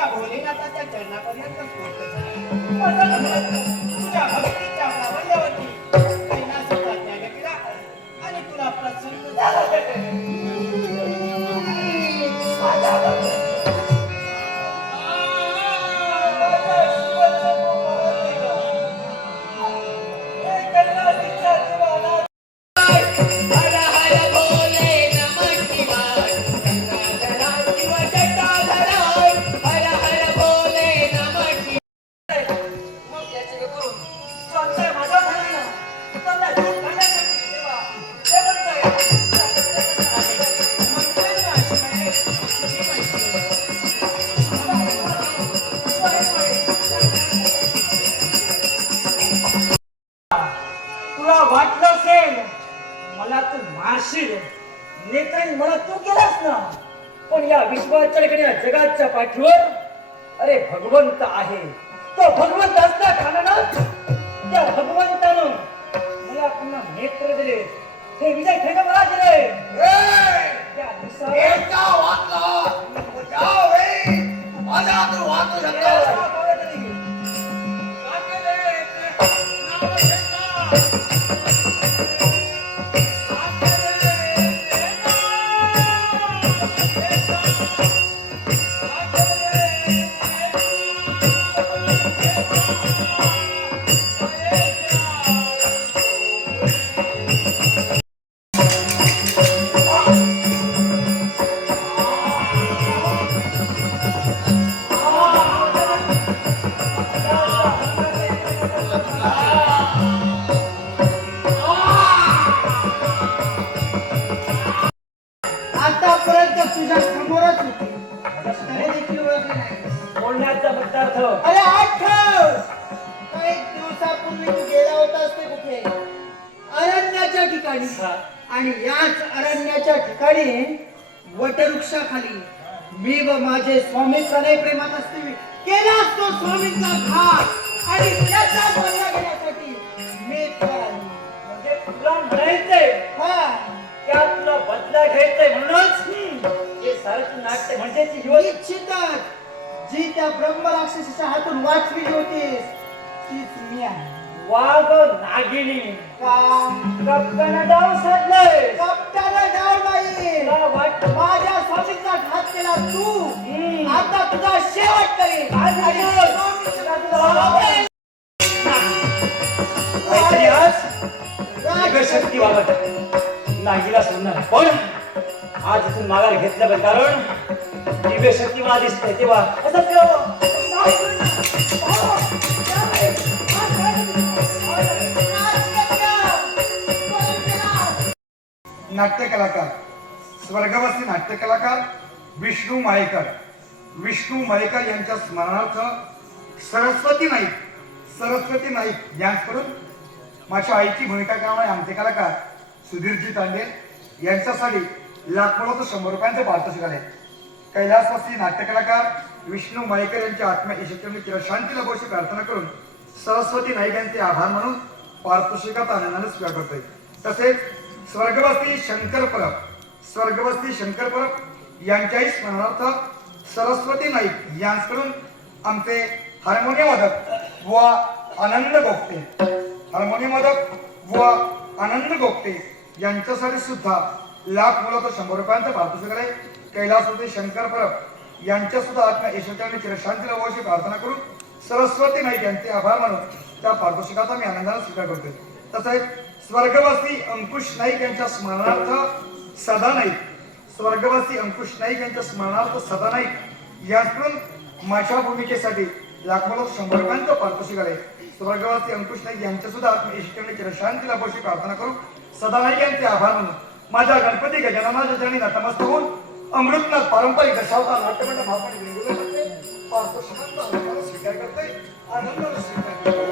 त्या भोलेनाथाच्या चरणापर्यंत तुझ्या भक्तीच्या प्राबल्यावरती कैलासाचा त्याग केला आणि तुला प्रसन्न झाला. वाटलं असेल मला तू मारशील नेत्रांनी मला तू केलास ना, पण या विश्वाच्या या जगाच्या पाठीवर अरे भगवंत आहे. तो भगवंत असता कारणात त्या भगवंतानं मला पुन्हा नेत्र दिले. हे विजय ठेका मला दिले. तुझ्या समोरच होती तरी देखील ओळखले नाही. बोलण्याचा पदार्थ अरे आठव काही दिवसापूर्वी तू गेला होतास ते कुठे? अरण्याच्या ठिकाणी. आणि याच अरण्याच्या ठिकाणी वटवृक्षाखाली मी व माझे स्वामी प्रणय प्रेमात असते केला असतो स्वामींचा घात आणि त्याचा बदला घेण्यासाठी मी म्हणजे तुला म्हणायचंय त्या तुला बदला घ्यायचंय म्हणूनच हे सारं नाट्य म्हणजे निश्चितच जी त्या ब्रह्म राक्षसाच्या हातून वाचविली होतीस तीच मी आहे. वाघ नागिनी कप्तानं डाव साधलंय. कप्तानं डाव नाही माझ्या स्वामीचा घात केला तू. आता तुझा शेवट करेल. शक्ती बाबत नागीला सोडणार पण आज इथून माघार घेतलं कारण दिव्य शक्ती मला दिसते तेव्हा नाट्य कलाकार स्वर्गवासी नाट्य कलाकार विष्णू मायेकर यांच्या स्मरणार्थ सरस्वती नाईक यांच्याकडून माझ्या आईची भूमिका करणारे आमचे कलाकार सुधीरजी तांडे यांच्यासाठी लाखोला 100 रुपयांचे पारितोषिक आले. कैलासवासी नाट्य कलाकार विष्णू मायेकर यांच्या आत्म्या ईश्वरचरणी चिरशांती लाभोशी प्रार्थना करून सरस्वती नाईक यांचे आभार मानून पारितोषिकात आनंदाने स्वीकार करतोय. तसेच स्वर्गवासी शंकर परब यांच्याही स्मरणार्थ सरस्वती नाईक यांच्याकडून आमचे हार्मोनियम वादक व आनंद गोगटे यांच्यासाठी सुद्धा लाख मुलं 100 रुपयांचा पारितोषिक आहे. कैलासवासी शंकर परब यांच्या सुद्धा आत्म्या ईश्वरचरणी चिरशांती लाभोशी प्रार्थना करून सरस्वती नाईक यांचे आभार मानून त्या पारितोषिकाचा मी आनंदाने स्वीकार करतोय. तसेच स्वर्गवासी अंकुश नाईक यांच्या स्मरणार्थ सदा नाईक यांच्याकडून माझ्या भूमिकेसाठी लाखोला 100 रुपयांचा पारितोषिक आहे. स्वर्गवासी अंकुश नाईक यांच्या सुद्धा आत्म्या ईश्वरचरणी चिरशांती लाभोशी प्रार्थना करून सदा नाईक यांचे आभार मानून माझ्या गणपती गजाननाच्या चरणी नतमस्तक होऊन अमृतनाथ पारंपरिक दशावतार नाट्यमंडळ भागवत पारितोषिकांचा आनंदाने स्वीकार करते. आनंदाने स्वीकार करते.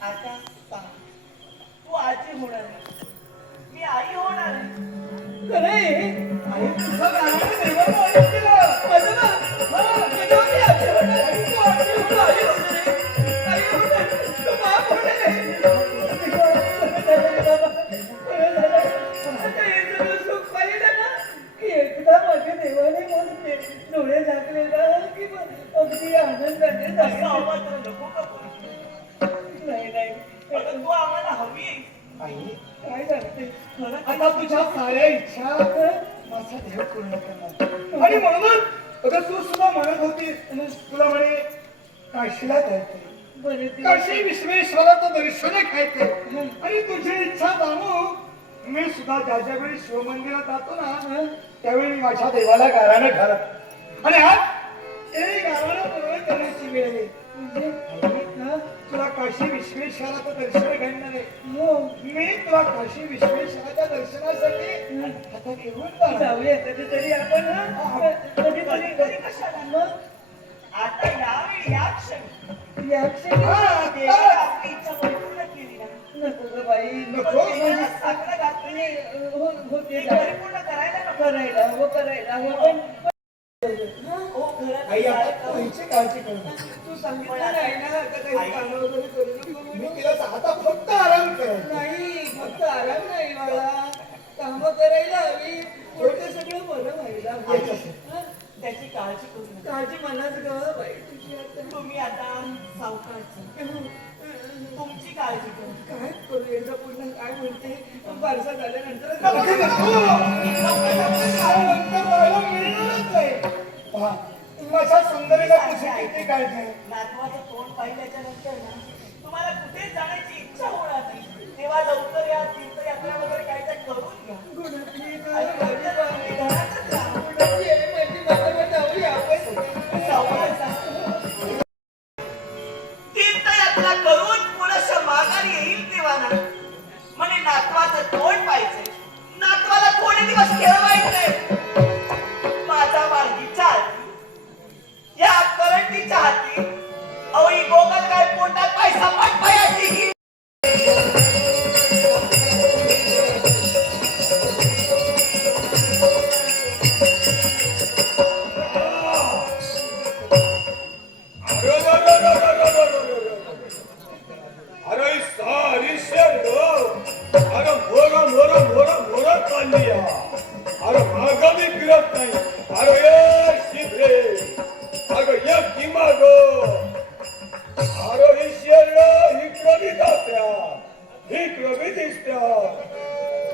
आता तू आजी होणार आहे, मी आई होणार आहे. माझ्या देवाने म्हणते डोळे झाकले ना की अगदी आनंदाने असं जागे. अवत्र नको का बोलू? नाही नाही अगं तू आम्हाला हवी आहे. आई काय सांगते खरं आता तुझ्या साऱ्या इच्छा माझा देव पूर्ण करणार. आणि म्हणूनच अगं तू सुद्धा म्हणत होतीस तुला म्हणे काशीला जायचंय, बरे काशी विश्वेश्वराचं दर्शन घ्यायचे. आणि तुझी इच्छा जाणून मी सुद्धा ज्या ज्या वेळी शिवमंदिरात जातो ना त्यावेळी मी माझ्या देवाला गाराणं घालत. आणि आज ते गाराणं पूर्ण करण्याची वेळ आहे. तुला काशी विश्वेश्वराचं दर्शन घडणार आहे. मी तुला काशी विश्वेश्वराच्या दर्शनासाठी आता घेऊन जाणार. जाऊया कधीतरी आपण कधीतरी कधीतरी कशाला? मग आता यावेळी या क्षणी या क्षणी देवाला आपली इच्छा परिपूर्ण केली ना. नको ग बाई नको. देवाला साकडं घातली. होते ते परिपूर्ण करायला नको. करायला पण हो, घरात आई आता जायचं. पैसे काळजी करू नका. तू सांगितलं नाही ना आता काही कामं वगैरे करू नको मी म्हणून. तिला आता फक्त आराम करायचा. नाही फक्त आराम नाही मला काम करायला हवी पुढे सगळं बरं व्हायला हवं. हा? त्याची काळजी करू नका. काळजी मनात ग बाई तुझी आता तुम्ही आता सावकाश तुमची काळजी करा. काय करू एकदा पुन्हा काय म्हणते बारसा झाल्यानंतर नको, नको. नंतर राहायला मिळणारच नाही. पहा, माझ्या सुंदरीला तुझी किती काळजी आहे. नातवाचं तोंड पाहिल्याच्या नंतर ना तुम्हाला कुठेच जाण्याची इच्छा होणार नाही. तेव्हा लवकर या तीर्थयात्रा वगैरे काहीतरी करून घ्या. गुणाची आणि नंतर तुम्ही घरातच राहा. गुणाची आहे माझी मला जाऊया आपण सावकाश जा. तीर्थयात्रा करून पुढं माघारी येईल तेव्हा ना म्हणे नातवाचं तोंड पाहिजे, नातवाला थोडे दिवस खेळवायचंय. माझा मार्गीच्या हाती या करंटीच्या हाती अवळी गोगल काय पोटात पैसा पाठवायची ही अरे सारी शेंग अरे मोरा चालली अरे माग मी फिरत नाही. अरे ये शिबरे अगं एक दिमाग अरे ही शेंग इकडं बी जात्या इकडं बी दिसत्या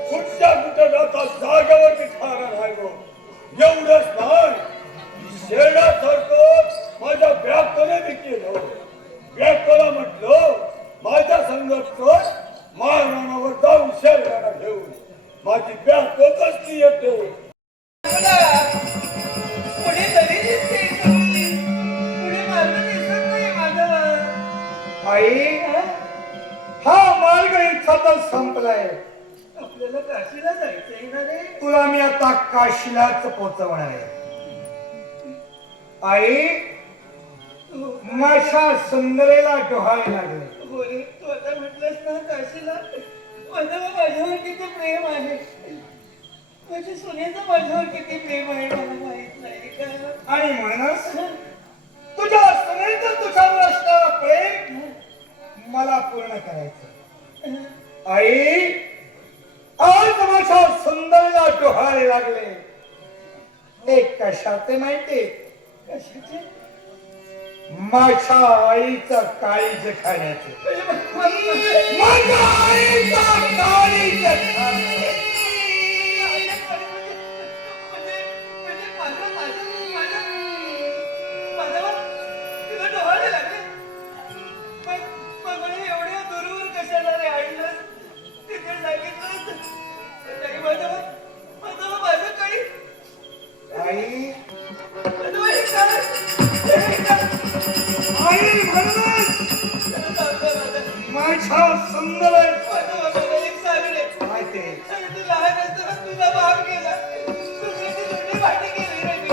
कुठं जाता जागेवरती खारा राहिलो. एवढंच नाही शेणासारखं माझ्या व्यापाने मी केलं. व्यापाला म्हटलं माझ्या संगत महाराणावर जाऊन शेरडाला घेऊन माझी बॅग कसली येते. पुढे तरी दिसते पुढे मार्ग दिसत नाही माझं. आई हा मार्ग इथं संपलाय. आपल्याला काशीला जायचंय ना रे. तुला मी आता काशीलाच पोचवणार आहे. आई माझ्या सुंदरेला डोहाळे लागले. हो रे तू आता म्हटलंस ना काशीला माझ्यावर किती प्रेम आहे. माझ्या सुनेचं माझ्यावर किती प्रेम आहे मला माहित नाही का. आणि म्हणूनच तुझ्या सुनेचं तुझ्यावर असणारं प्रेम मला पूर्ण करायचं. आई आज माझ्या सुंदरीला डोहाळे लागले. ते कशाचे माहिती? कशाचे? माझ्या आईचं काळीज खाण्याचे. माझ्या आईचं काळीज खाण्याचे. आई आई म्हणूनच माझ्या सुंदर काय ते तुझा भाव केला दुसऱ्याची जुनी भांडी केली रे मी.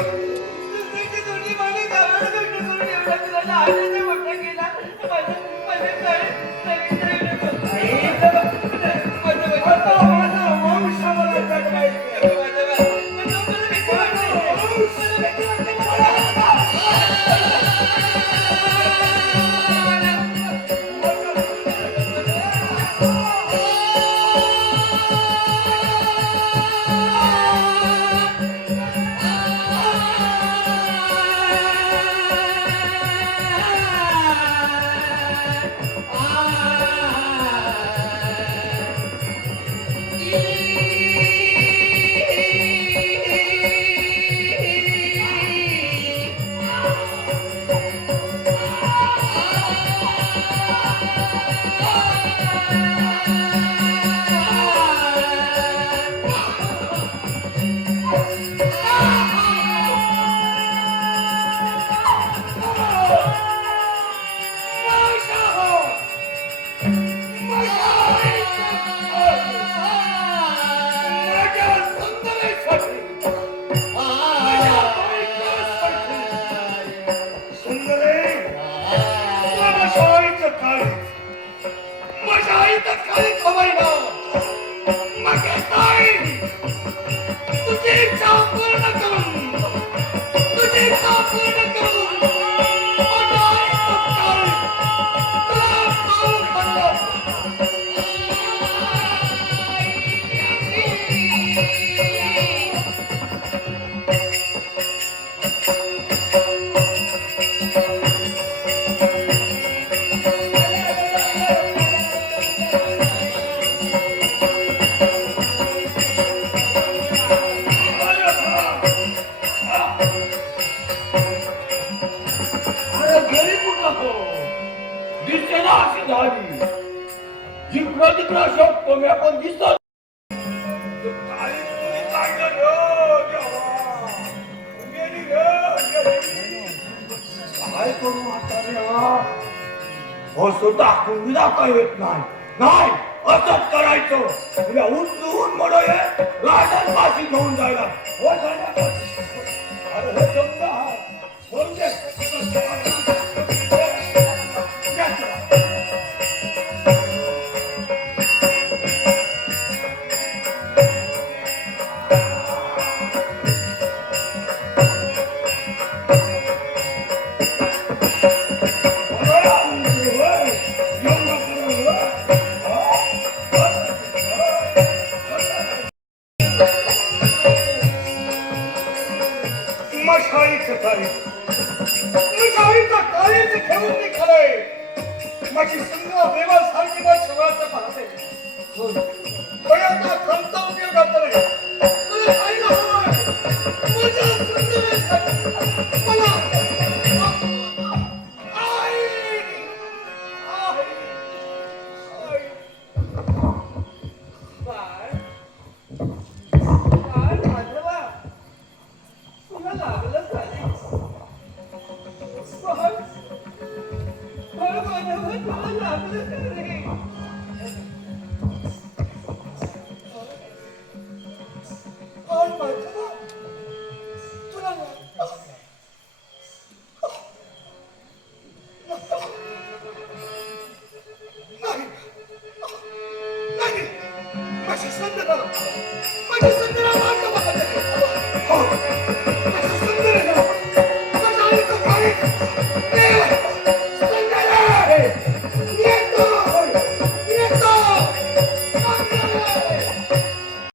दुसऱ्याची जुनी भांडी गावाला गोष्ट करून एवढा तुला लहानाचा मोठा केला. माझ्या काळात नवीन माझा वंश मला जगवायचा. परिणाम माझ्या ताई तुझी इच्छा पूर्ण करून तुझी इच्छा पूर्ण करून माझ्या आईचं तुला पाऊल पडलं. अरे घरी कुठं नको दिसेना अशी झाली जिकडं तिकडं शोधतो मी आपण दिसत काही कोणी काढलं रे देवा. गेली रे गेली. काय करू आता देवा असं दाखवून मी दाखवा येत नाही नाही असंच करायचं तुला उचलून मोड राजन माशी घेऊन जायला हो जायला. अरे हे समजा बोलू दे. माझी संग देवासारखी माझ्या शरीराचं पाहते पण आता खंत उपयोगात नाही. तुला जायला हवंय माझ्या सुंदरेसाठी मला आई आई आई काय माधवा तुला लागलं झाले तुला लागलं का रे माधवा तुला नाही नाही माझी संध्या माझी संध्या